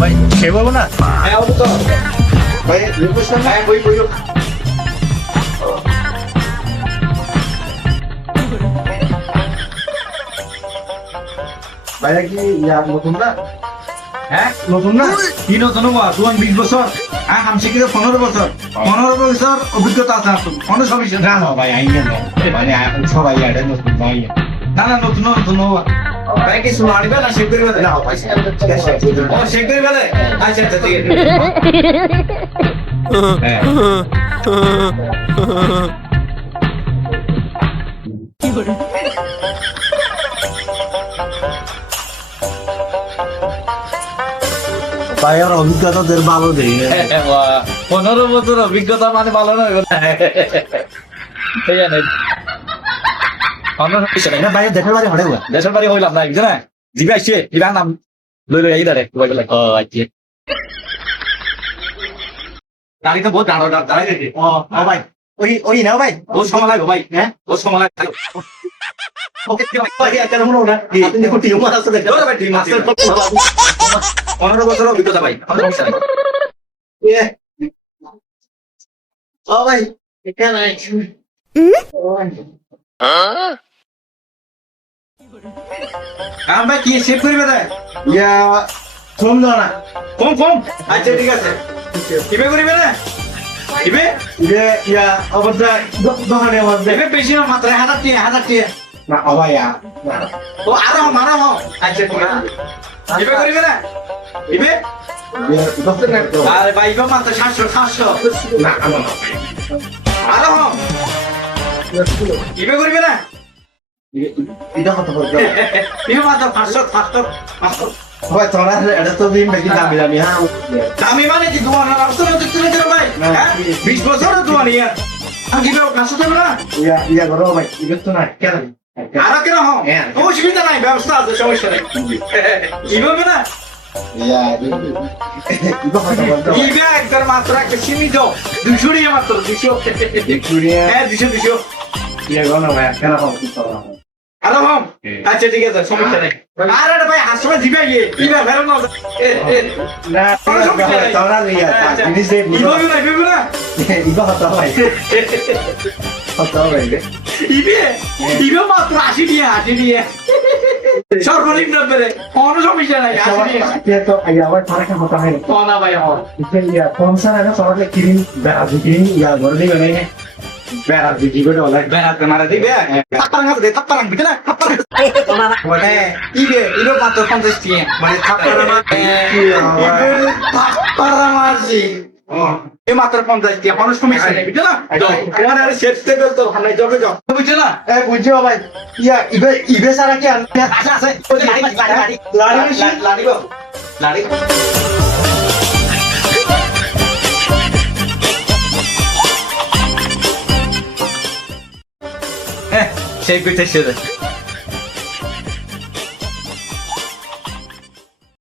ভাই খেয়ে বলবো না? হ্যাঁ তো ভাই রিকোয়েস্ট হ্যাঁ বই বই ভাইয়া কি নতুন না? হ্যাঁ নতুন না? কি নতুন হবো তোমার 20 বছর হ্যাঁ আমি শিখে 15 বছর 15 বছর অভিজ্ঞতা আছে আপনার কোনো সমস্যা না না ভাই আইন না মানে এখন সবাই এটা নতুন ভাই না না নতুন নতুন হবো ভাই কি শুনো আনিবে না শেখ করিবে না ভাই ঠিক আছে ও শেখ করিবে আচ্ছা আচ্ছা ঠিক আছে হ্যাঁ ভাই আর অভিজ্ঞতাদের ভালো দেই 15 বছর অভিজ্ঞতা মানে ভালো না এই জানেন না ভাই দেখার বাড়ি হড়ে হুয়া দেশের বাড়ি হইলাম না বুঝে না জিবে আসছে জিবে নাম লই লই এই দাঁড়ে ও আচ্ছা গাড়ি তো বহুত দাঁড়ো দাঁড়াই রেখে ও ভাই ওই না ভাই ও সময় লাগবে ভাই হ্যাঁ ও সময় লাগবে ওকে ভাই এটা মনে হয় না আপনি দেখো টিম আছে দেখো ভাই টিম আছে 15 বছর অভিজ্ঞতা ভাই আমার সমস্যা নেই ও ভাই এখানে ভাই কি শেভ করবে তাই ইয়া কম দাও না কম কম আচ্ছা ঠিক আছে কিবে করিবে না কিবে ইয়া অবশ্যই দোকানে অবশ্যই কিবে বেশি না মাত্র 1000 টাকা না ও ভাই ও আরো মারা হ আচ্ছা ঠিক আছে কিবে করিবে না কিবে আরে ভাই ইবা মাত্র 700 না আমার আরো হ কিবে করিবে না এটা কত করে ইবা মাত্র 500 ভাই তোরা এটা তো দিন বেশি দামি দামি হ্যাঁ দামি মানে কি তোমার রাস্তা দেখতে না ভাই 20 বছর তোমার ইয়া আমি কিবে কাছে দেব না ইয়া করো ভাই এটা তো না কেন আরো কেন হ অসুবিধা নাই ব্যবস্থা আছে সমস্যা নেই কিভাবে না ইয়া এটা কত বলতো ইবে একবার মাত্র একটা সীমিত 200 টাকা মাত্র 200 ভিক্টোরিয়া হ্যাঁ 200 ইয়া গনো ভাই কেন কম করতে আরো হম আচ্ছা ঠিক আছে সমস্যা নেই আর এটা ভাই হাসপাতাল দিবে গিয়ে ইবে ফেরো না না তোরা ইয়া জিনিস দে ইবে না ইবে না ইবা কত ভাই কত ভাই ইবে মাত্র 80 টাকা সর্বনিম্ন পেরে কোনো সমস্যা নাই 80 টাকা তো আবার ফারাকা হতা হয় না ভাই হম ইয়া কমসা না সরলে কিরিন কিরিন ইয়া গরলি গনে বেড়া দিদি করে ওলা বেড়াতে মারা দিবে থাপ্পারাং আছে থাপ্পারাং বিতে না থাপ্পারাং মানে ইবে মাত্র 50 টাকা মানে থাপ্পারাং মারছি এ মাত্র 50 টাকা কোনো সমস্যা নেই বিতে না তোমার আরে সেট টেবিল তো ভালো যাবে যাও বুঝছো না এ বুঝছো ভাই ইয়া ইবে সারা কি আছে আছে লাড়ি লাড়ি সেই কইতে